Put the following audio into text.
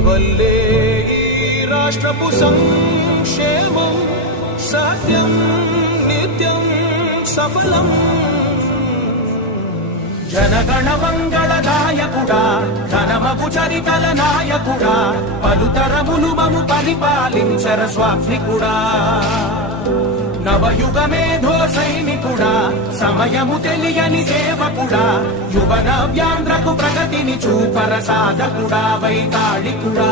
వల్లే ఈ రాష్ట్రపు సంక్షేమం సత్యం నిత్యం సఫలం. జనగణ మంగళ నాయకుడా, ఘనమగు చరితల నాయకుడా, పలుతరములు మము పరిపాలించర స్వామికుడా. నవయుగ మేధో సైనికుడా, సమయము తెలియని సేవకుడా, యువన వ్యాంధ్రకు ప్రగతిని చూపర సాధకుడా, వైతాళికుడా.